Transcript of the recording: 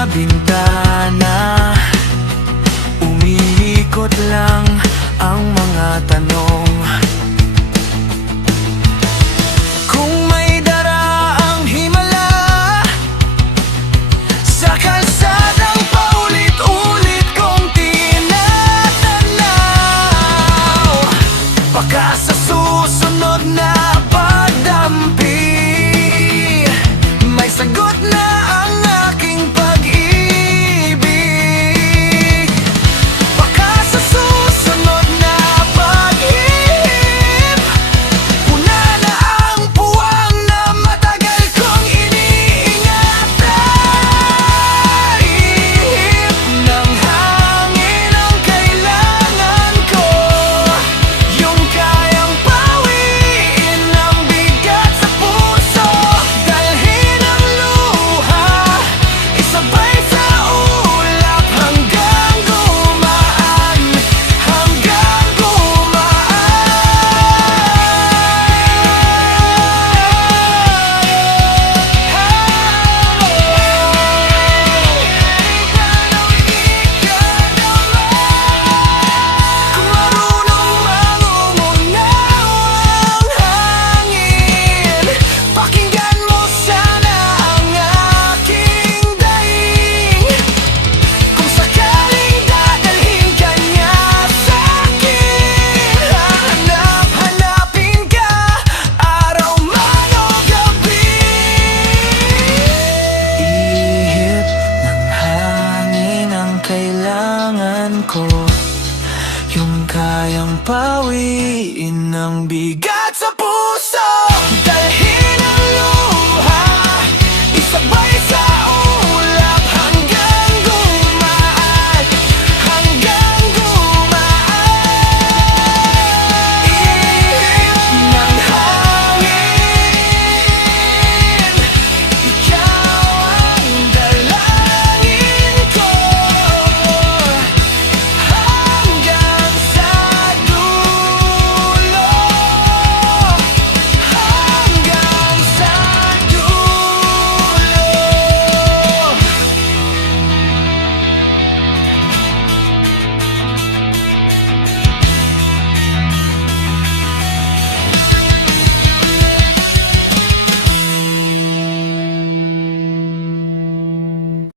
na bintana, umiikot lang ang mga tanong. Kung may daraang himala sa kalsadang paulit-ulit kong tinatanaw, baka sa susunod na pagdampi may sagot na ang aking pag-ibig. Baka sa susunod na pag-ihip, puna na ang puwang na matagal kong iniingatan. Ihip ng hangin ang kailangan ko, yung kayang pawiin ang bigat sa puso. Dalhin ang luha, isabay sa ulap hanggang gumaan, hanggang Kung marunong mangumungaw ang hangin, pakinggan mo sana ang aking daing. Kung sakaling dadalhin ka niya sa'kin, hahanap-hanapin ka araw man o gabi. Ihip ng hangin ang kailangan ko, yung kayang pawiin ang bigat sa puso. Dalhin ang luha, isabay sa